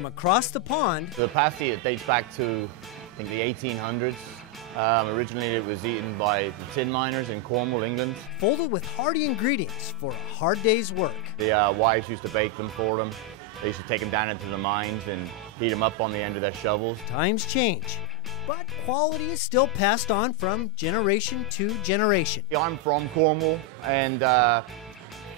from across the pond. The pasty, it dates back to, I think, the 1800s. Originally it was eaten by the tin miners in Cornwall, England. Folded with hearty ingredients for a hard day's work. The wives used to bake them for them. They used to take them down into the mines and heat them up on the end of their shovels. Times change, but quality is still passed on from generation to generation. I'm from Cornwall, and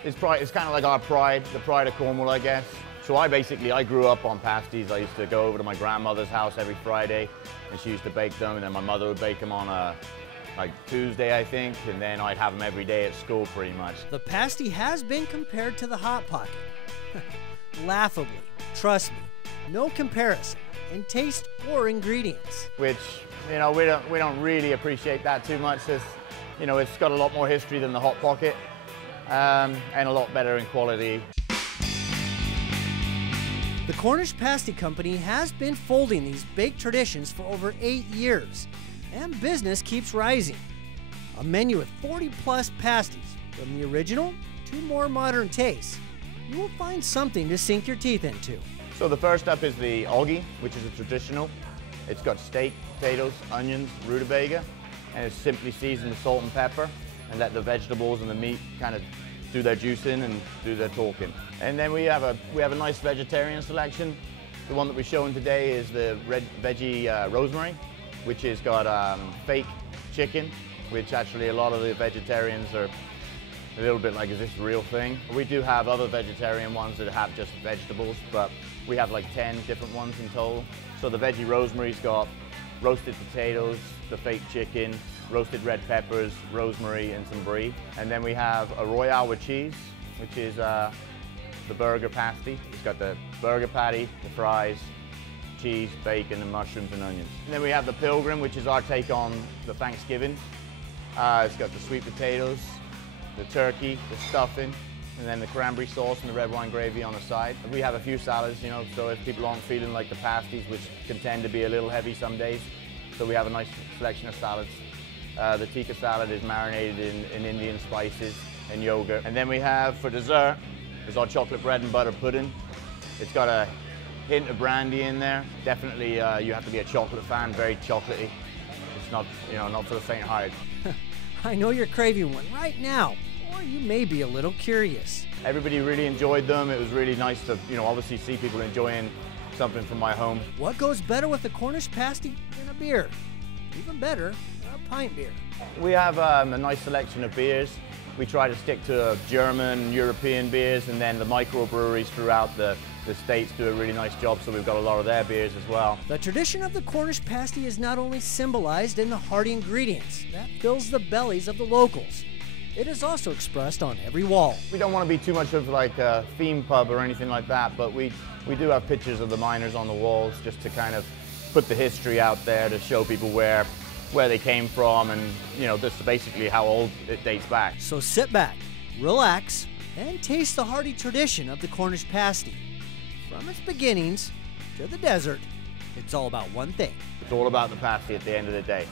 it's kind of like our pride, the pride of Cornwall, I guess. So I grew up on pasties. I used to go over to my grandmother's house every Friday, and she used to bake them, and then my mother would bake them on like Tuesday, I think, and then I'd have them every day at school pretty much. The pasty has been compared to the Hot Pocket. Laughably, trust me, no comparison in taste or ingredients. Which, you know, we don't really appreciate that too much. You know, it's got a lot more history than the Hot Pocket, and a lot better in quality. The Cornish Pasty Company has been folding these baked traditions for over 8 years, and business keeps rising. A menu with 40+ pasties, from the original to more modern tastes. You will find something to sink your teeth into. So the first up is the oggy, which is a traditional. It's got steak, potatoes, onions, rutabaga, and it's simply seasoned with salt and pepper, and let the vegetables and the meat kind of do their juicing and do their talking. And then we have a nice vegetarian selection. The one that we're showing today is the red veggie rosemary, which has got fake chicken, which actually a lot of the vegetarians are a little bit like, is this a real thing? We do have other vegetarian ones that have just vegetables, but we have like 10 different ones in total. So the veggie rosemary's got roasted potatoes, the fake chicken, roasted red peppers, rosemary, and some brie. And then we have a royale with cheese, which is the burger pasty. It's got the burger patty, the fries, cheese, bacon, and mushrooms and onions. And then we have the pilgrim, which is our take on the Thanksgiving. It's got the sweet potatoes, the turkey, the stuffing, and then the cranberry sauce and the red wine gravy on the side. We have a few salads, you know, so if people aren't feeling like the pasties, which can tend to be a little heavy some days, so we have a nice selection of salads. The tikka salad is marinated in Indian spices and yogurt. And then we have, for dessert, is our chocolate bread and butter pudding. It's got a hint of brandy in there. Definitely, you have to be a chocolate fan, very chocolatey. It's not, you know, not for the faint-hearted. I know you're craving one right now, or you may be a little curious. Everybody really enjoyed them. It was really nice to, you know, obviously see people enjoying something from my home. What goes better with a Cornish pasty than a beer? Even better, a pint beer. We have a nice selection of beers. We try to stick to German, European beers, and then the microbreweries throughout the States do a really nice job, so we've got a lot of their beers as well. The tradition of the Cornish pasty is not only symbolized in the hearty ingredients that fills the bellies of the locals, it is also expressed on every wall. We don't want to be too much of like a theme pub or anything like that, but we do have pictures of the miners on the walls just to kind of put the history out there to show people where they came from, and, you know, this is basically how old it dates back. So sit back, relax, and taste the hearty tradition of the Cornish pasty. From its beginnings to the desert, it's all about one thing. It's all about the pasty at the end of the day.